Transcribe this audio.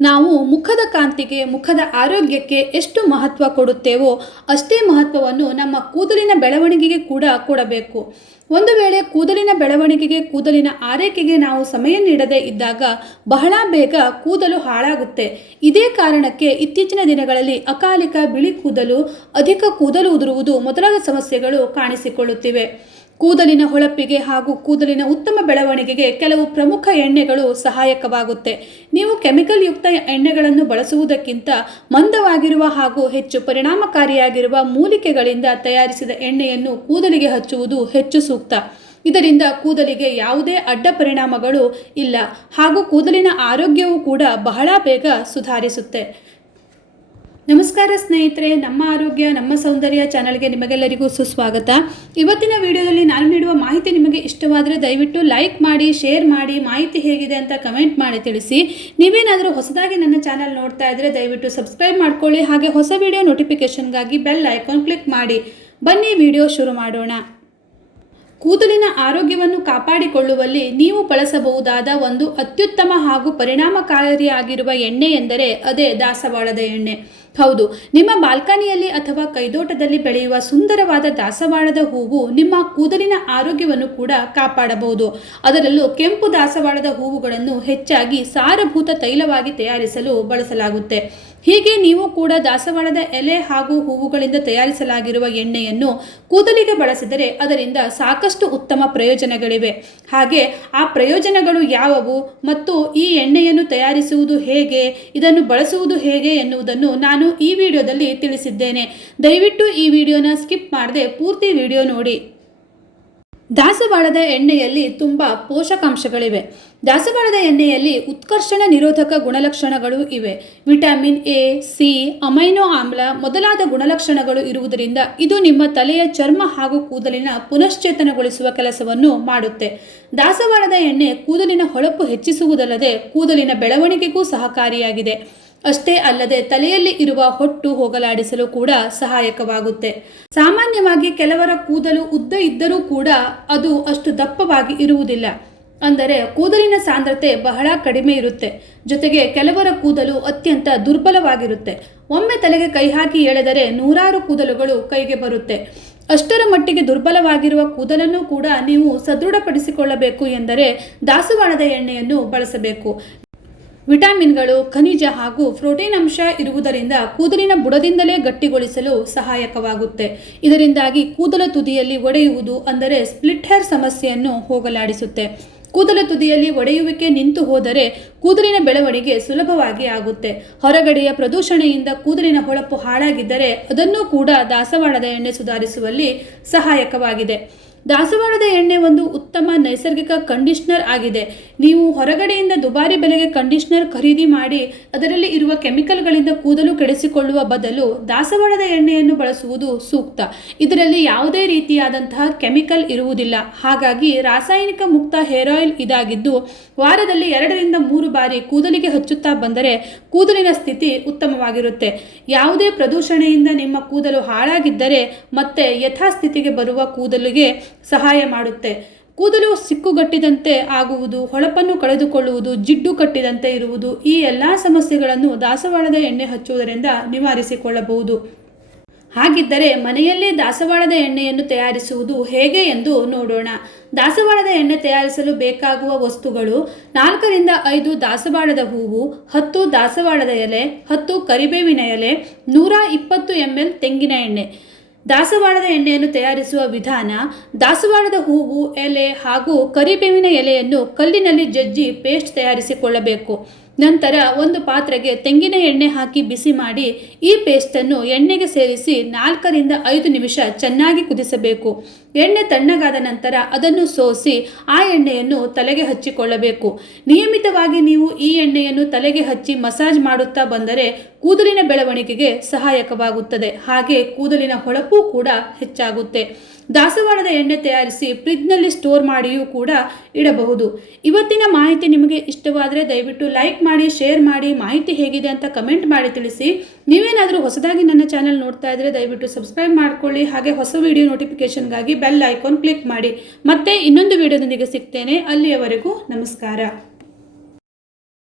ನಾವು ಮುಖದ ಕಾಂತಿಗೆ, ಮುಖದ ಆರೋಗ್ಯಕ್ಕೆ ಎಷ್ಟು ಮಹತ್ವ ಕೊಡುತ್ತೇವೋ ಅಷ್ಟೇ ಮಹತ್ವವನ್ನು ನಮ್ಮ ಕೂದಲಿನ ಬೆಳವಣಿಗೆಗೆ ಕೂಡ ಕೊಡಬೇಕು. ಒಂದು ವೇಳೆ ಕೂದಲಿನ ಬೆಳವಣಿಗೆಗೆ, ಕೂದಲಿನ ಆರೈಕೆಗೆ ನಾವು ಸಮಯ ನೀಡದೇ ಇದ್ದಾಗ ಬಹಳ ಬೇಗ ಕೂದಲು ಹಾಳಾಗುತ್ತೆ. ಇದೇ ಕಾರಣಕ್ಕೆ ಇತ್ತೀಚಿನ ದಿನಗಳಲ್ಲಿ ಅಕಾಲಿಕ ಬಿಳಿ ಕೂದಲು, ಅಧಿಕ ಕೂದಲು ಉದುರುವುದು ಮೊದಲಾದ ಸಮಸ್ಯೆಗಳು ಕಾಣಿಸಿಕೊಳ್ಳುತ್ತಿವೆ. ಕೂದಲಿನ ಹೊಳಪಿಗೆ ಹಾಗೂ ಕೂದಲಿನ ಉತ್ತಮ ಬೆಳವಣಿಗೆಗೆ ಕೆಲವು ಪ್ರಮುಖ ಎಣ್ಣೆಗಳು ಸಹಾಯಕವಾಗುತ್ತೆ. ನೀವು ಕೆಮಿಕಲ್ ಯುಕ್ತ ಎಣ್ಣೆಗಳನ್ನು ಬಳಸುವುದಕ್ಕಿಂತ ಮಂದವಾಗಿರುವ ಹಾಗೂ ಹೆಚ್ಚು ಪರಿಣಾಮಕಾರಿಯಾಗಿರುವ ಮೂಲಿಕೆಗಳಿಂದ ತಯಾರಿಸಿದ ಎಣ್ಣೆಯನ್ನು ಕೂದಲಿಗೆ ಹಚ್ಚುವುದು ಹೆಚ್ಚು ಸೂಕ್ತ. ಇದರಿಂದ ಕೂದಲಿಗೆ ಯಾವುದೇ ಅಡ್ಡ ಪರಿಣಾಮಗಳು ಇಲ್ಲ ಹಾಗೂ ಕೂದಲಿನ ಆರೋಗ್ಯವೂ ಕೂಡ ಬಹಳ ಬೇಗ ಸುಧಾರಿಸುತ್ತೆ. ನಮಸ್ಕಾರ ಸ್ನೇಹಿತರೆ, ನಮ್ಮ ಆರೋಗ್ಯ, ನಮ್ಮ ಸೌಂದರ್ಯ ಚಾನಲ್ಗೆ ನಿಮಗೆಲ್ಲರಿಗೂ ಸುಸ್ವಾಗತ. ಇವತ್ತಿನ ವಿಡಿಯೋದಲ್ಲಿ ನಾನು ನೀಡುವ ಮಾಹಿತಿ ನಿಮಗೆ ಇಷ್ಟವಾದರೆ ದಯವಿಟ್ಟು ಲೈಕ್ ಮಾಡಿ, ಶೇರ್ ಮಾಡಿ, ಮಾಹಿತಿ ಹೇಗಿದೆ ಅಂತ ಕಮೆಂಟ್ ಮಾಡಿ ತಿಳಿಸಿ. ನೀವೇನಾದರೂ ಹೊಸದಾಗಿ ನನ್ನ ಚಾನಲ್ ನೋಡ್ತಾ ಇದ್ದರೆ ದಯವಿಟ್ಟು ಸಬ್ಸ್ಕ್ರೈಬ್ ಮಾಡ್ಕೊಳ್ಳಿ, ಹಾಗೆ ಹೊಸ ವಿಡಿಯೋ ನೋಟಿಫಿಕೇಷನ್ಗಾಗಿ ಬೆಲ್ ಐಕಾನ್ ಕ್ಲಿಕ್ ಮಾಡಿ. ಬನ್ನಿ, ವಿಡಿಯೋ ಶುರು ಮಾಡೋಣ. ಕೂದಲಿನ ಆರೋಗ್ಯವನ್ನು ಕಾಪಾಡಿಕೊಳ್ಳುವಲ್ಲಿ ನೀವು ಬಳಸಬಹುದಾದ ಒಂದು ಅತ್ಯುತ್ತಮ ಹಾಗೂ ಪರಿಣಾಮಕಾರಿಯಾಗಿರುವ ಎಣ್ಣೆ ಎಂದರೆ ಅದೇ ದಾಸವಾಳದ ಎಣ್ಣೆ. ಹೌದು, ನಿಮ್ಮ ಬಾಲ್ಕನಿಯಲ್ಲಿ ಅಥವಾ ಕೈದೋಟದಲ್ಲಿ ಬೆಳೆಯುವ ಸುಂದರವಾದ ದಾಸವಾಳದ ಹೂವು ನಿಮ್ಮ ಕೂದಲಿನ ಆರೋಗ್ಯವನ್ನು ಕೂಡ ಕಾಪಾಡಬಹುದು. ಅದರಲ್ಲೂ ಕೆಂಪು ದಾಸವಾಳದ ಹೂವುಗಳನ್ನು ಹೆಚ್ಚಾಗಿ ಸಾರಭೂತ ತೈಲವಾಗಿ ತಯಾರಿಸಲು ಬಳಸಲಾಗುತ್ತೆ. ಹೀಗೆ ನೀವು ಕೂಡ ದಾಸವಾಳದ ಎಲೆ ಹಾಗೂ ಹೂವುಗಳಿಂದ ತಯಾರಿಸಲಾಗಿರುವ ಎಣ್ಣೆಯನ್ನು ಕೂದಲಿಗೆ ಬಳಸಿದರೆ ಅದರಿಂದ ಸಾಕಷ್ಟು ಉತ್ತಮ ಪ್ರಯೋಜನಗಳಿವೆ. ಹಾಗೆ ಆ ಪ್ರಯೋಜನಗಳು ಯಾವುವು ಮತ್ತು ಈ ಎಣ್ಣೆಯನ್ನು ತಯಾರಿಸುವುದು ಹೇಗೆ, ಇದನ್ನು ಬಳಸುವುದು ಹೇಗೆ ಎನ್ನುವುದನ್ನು ನಾನು ಈ ವಿಡಿಯೋದಲ್ಲಿ ತಿಳಿಸಿದ್ದೇನೆ. ದಯವಿಟ್ಟು ಈ ವಿಡಿಯೋನ ಸ್ಕಿಪ್ ಮಾಡದೆ ಪೂರ್ತಿ ವಿಡಿಯೋ ನೋಡಿ. ದಾಸವಾಳದ ಎಣ್ಣೆಯಲ್ಲಿ ತುಂಬ ಪೋಷಕಾಂಶಗಳಿವೆ. ದಾಸವಾಳದ ಎಣ್ಣೆಯಲ್ಲಿ ಉತ್ಕರ್ಷಣ ನಿರೋಧಕ ಗುಣಲಕ್ಷಣಗಳು ಇವೆ. ವಿಟಮಿನ್ ಎ, ಸಿ, ಅಮೈನೋ ಆಮ್ಲ ಮೊದಲಾದ ಗುಣಲಕ್ಷಣಗಳು ಇರುವುದರಿಂದ ಇದು ನಿಮ್ಮ ತಲೆಯ ಚರ್ಮ ಹಾಗೂ ಕೂದಲಿನ ಪುನಶ್ಚೇತನಗೊಳಿಸುವ ಕೆಲಸವನ್ನು ಮಾಡುತ್ತೆ. ದಾಸವಾಳದ ಎಣ್ಣೆ ಕೂದಲಿನ ಹೊಳಪು ಹೆಚ್ಚಿಸುವುದಲ್ಲದೆ ಕೂದಲಿನ ಬೆಳವಣಿಗೆಗೂ ಸಹಕಾರಿಯಾಗಿದೆ. ಅಷ್ಟೇ ಅಲ್ಲದೆ ತಲೆಯಲ್ಲಿ ಇರುವ ಹೊಟ್ಟು ಹೋಗಲಾಡಿಸಲು ಕೂಡ ಸಹಾಯಕವಾಗುತ್ತೆ. ಸಾಮಾನ್ಯವಾಗಿ ಕೆಲವರ ಕೂದಲು ಉದ್ದ ಇದ್ದರೂ ಕೂಡ ಅದು ಅಷ್ಟು ದಪ್ಪವಾಗಿ ಇರುವುದಿಲ್ಲ. ಅಂದರೆ ಕೂದಲಿನ ಸಾಂದ್ರತೆ ಬಹಳ ಕಡಿಮೆ ಇರುತ್ತೆ. ಜೊತೆಗೆ ಕೆಲವರ ಕೂದಲು ಅತ್ಯಂತ ದುರ್ಬಲವಾಗಿರುತ್ತೆ. ಒಮ್ಮೆ ತಲೆಗೆ ಕೈ ಹಾಕಿ ಎಳೆದರೆ ನೂರಾರು ಕೂದಲುಗಳು ಕೈಗೆ ಬರುತ್ತೆ. ಅಷ್ಟರ ಮಟ್ಟಿಗೆ ದುರ್ಬಲವಾಗಿರುವ ಕೂದಲನ್ನು ಕೂಡ ನೀವು ಸದೃಢಪಡಿಸಿಕೊಳ್ಳಬೇಕು ಎಂದರೆ ದಾಸವಾಳದ ಎಣ್ಣೆಯನ್ನು ಬಳಸಬೇಕು. ವಿಟಮಿನ್ಗಳು, ಖನಿಜ ಹಾಗೂ ಪ್ರೋಟೀನ್ ಅಂಶ ಇರುವುದರಿಂದ ಕೂದಲಿನ ಬುಡದಿಂದಲೇ ಗಟ್ಟಿಗೊಳಿಸಲು ಸಹಾಯಕವಾಗುತ್ತೆ. ಇದರಿಂದಾಗಿ ಕೂದಲ ತುದಿಯಲ್ಲಿ ಒಡೆಯುವುದು ಅಂದರೆ ಸ್ಪ್ಲಿಟ್ ಹೇರ್ ಸಮಸ್ಯೆಯನ್ನು ಹೋಗಲಾಡಿಸುತ್ತೆ. ಕೂದಲ ತುದಿಯಲ್ಲಿ ಒಡೆಯುವಿಕೆ ನಿಂತು ಹೋದರೆ ಕೂದಲಿನ ಬೆಳವಣಿಗೆ ಸುಲಭವಾಗಿ ಆಗುತ್ತೆ. ಹೊರಗಡೆಯ ಪ್ರದೂಷಣೆಯಿಂದ ಕೂದಲಿನ ಹೊಳಪು ಹಾಳಾಗಿದ್ದರೆ ಅದನ್ನು ಕೂಡ ದಾಸವಾಳದ ಎಣ್ಣೆ ಸುಧಾರಿಸುವಲ್ಲಿ ಸಹಾಯಕವಾಗಿದೆ. ದಾಸವಾಳದ ಎಣ್ಣೆ ಒಂದು ಉತ್ತಮ ನೈಸರ್ಗಿಕ ಕಂಡೀಷ್ನರ್ ಆಗಿದೆ. ನೀವು ಹೊರಗಡೆಯಿಂದ ದುಬಾರಿ ಬೆಲೆಗೆ ಕಂಡೀಷ್ನರ್ ಖರೀದಿ ಮಾಡಿ, ಅದರಲ್ಲಿ ಇರುವ ಕೆಮಿಕಲ್ಗಳಿಂದ ಕೂದಲು ಕೆಡಿಸಿಕೊಳ್ಳುವ ಬದಲು ದಾಸವಾಳದ ಎಣ್ಣೆಯನ್ನು ಬಳಸುವುದು ಸೂಕ್ತ. ಇದರಲ್ಲಿ ಯಾವುದೇ ರೀತಿಯಾದಂತಹ ಕೆಮಿಕಲ್ ಇರುವುದಿಲ್ಲ. ಹಾಗಾಗಿ ರಾಸಾಯನಿಕ ಮುಕ್ತ ಹೇರ್ ಆಯಿಲ್ ಇದಾಗಿದ್ದು, ವಾರದಲ್ಲಿ ಎರಡರಿಂದ ಮೂರು ಬಾರಿ ಕೂದಲಿಗೆ ಹಚ್ಚುತ್ತಾ ಬಂದರೆ ಕೂದಲಿನ ಸ್ಥಿತಿ ಉತ್ತಮವಾಗಿರುತ್ತೆ. ಯಾವುದೇ ಪ್ರದೂಷಣೆಯಿಂದ ನಿಮ್ಮ ಕೂದಲು ಹಾಳಾಗಿದ್ದರೆ ಮತ್ತೆ ಯಥಾಸ್ಥಿತಿಗೆ ಬರುವ ಕೂದಲಿಗೆ ಸಹಾಯ ಮಾಡುತ್ತೆ. ಕೂದಲು ಸಿಕ್ಕುಗಟ್ಟಿದಂತೆ ಆಗುವುದು, ಹೊಳಪನ್ನು ಕಳೆದುಕೊಳ್ಳುವುದು, ಜಿಡ್ಡು ಕಟ್ಟಿದಂತೆ ಇರುವುದು ಈ ಎಲ್ಲ ಸಮಸ್ಯೆಗಳನ್ನು ದಾಸವಾಳದ ಎಣ್ಣೆ ಹಚ್ಚುವುದರಿಂದ ನಿವಾರಿಸಿಕೊಳ್ಳಬಹುದು. ಹಾಗಿದ್ದರೆ ಮನೆಯಲ್ಲೇ ದಾಸವಾಳದ ಎಣ್ಣೆಯನ್ನು ತಯಾರಿಸುವುದು ಹೇಗೆ ಎಂದು ನೋಡೋಣ. ದಾಸವಾಳದ ಎಣ್ಣೆ ತಯಾರಿಸಲು ಬೇಕಾಗುವ ವಸ್ತುಗಳು ನಾಲ್ಕರಿಂದ ಐದು ದಾಸವಾಳದ ಹೂವು, ಹತ್ತು ದಾಸವಾಳದ ಎಲೆ, ಹತ್ತು ಕರಿಬೇವಿನ ಎಲೆ, ನೂರ ಇಪ್ಪತ್ತು ಎಂ ಎಲ್ ತೆಂಗಿನ ಎಣ್ಣೆ. ದಾಸವಾಳದ ಎಣ್ಣೆಯನ್ನು ತಯಾರಿಸುವ ವಿಧಾನ ದಾಸವಾಳದ ಹೂವು ಎಲೆ ಹಾಗೂ ಕರಿಬೇವಿನ ಎಲೆಯನ್ನು ಕಲ್ಲಿನಲ್ಲಿ ಜಜ್ಜಿ ಪೇಸ್ಟ್ ತಯಾರಿಸಿಕೊಳ್ಳಬೇಕು. ನಂತರ ಒಂದು ಪಾತ್ರೆಗೆ ತೆಂಗಿನ ಎಣ್ಣೆ ಹಾಕಿ ಬಿಸಿ ಮಾಡಿ ಈ ಪೇಸ್ಟನ್ನು ಎಣ್ಣೆಗೆ ಸೇರಿಸಿ ನಾಲ್ಕರಿಂದ ಐದು ನಿಮಿಷ ಚೆನ್ನಾಗಿ ಕುದಿಸಬೇಕು. ಎಣ್ಣೆ ತಣ್ಣಗಾದ ನಂತರ ಅದನ್ನು ಸೋಸಿ ಆ ಎಣ್ಣೆಯನ್ನು ತಲೆಗೆ ಹಚ್ಚಿಕೊಳ್ಳಬೇಕು. ನಿಯಮಿತವಾಗಿ ನೀವು ಈ ಎಣ್ಣೆಯನ್ನು ತಲೆಗೆ ಹಚ್ಚಿ ಮಸಾಜ್ ಮಾಡುತ್ತಾ ಬಂದರೆ ಕೂದಲಿನ ಬೆಳವಣಿಗೆಗೆ ಸಹಾಯಕವಾಗುತ್ತದೆ. ಹಾಗೆ ಕೂದಲಿನ ಹೊಳಪು ಕೂಡ ಹೆಚ್ಚಾಗುತ್ತೆ. ದಾಸವಾಳದ ಎಣ್ಣೆ ತಯಾರಿಸಿ ಫ್ರಿಜ್ನಲ್ಲಿ ಸ್ಟೋರ್ ಮಾಡಿಯೂ ಕೂಡ ಇಡಬಹುದು. ಇವತ್ತಿನ ಮಾಹಿತಿ ನಿಮಗೆ ಇಷ್ಟವಾದರೆ ದಯವಿಟ್ಟು ಲೈಕ್ ಮಾಡಿ ಶೇರ್ ಮಾಡಿ, ಮಾಹಿತಿ ಹೇಗಿದೆ ಅಂತ ಕಮೆಂಟ್ ಮಾಡಿ ತಿಳಿಸಿ. ನೀವೇನಾದರೂ ಹೊಸದಾಗಿ ನನ್ನ ಚಾನಲ್ ನೋಡ್ತಾ ಇದ್ದರೆ ದಯವಿಟ್ಟು ಸಬ್ಸ್ಕ್ರೈಬ್ ಮಾಡಿಕೊಳ್ಳಿ. ಹಾಗೆ ಹೊಸ ವಿಡಿಯೋ ನೋಟಿಫಿಕೇಷನ್ಗಾಗಿ ಬೆಲ್ ಐಕಾನ್ ಕ್ಲಿಕ್ ಮಾಡಿ. ಮತ್ತೆ ಇನ್ನೊಂದು ವಿಡಿಯೋದೊಂದಿಗೆ ಸಿಗ್ತೇನೆ. ಅಲ್ಲಿಯವರೆಗೂ ನಮಸ್ಕಾರ.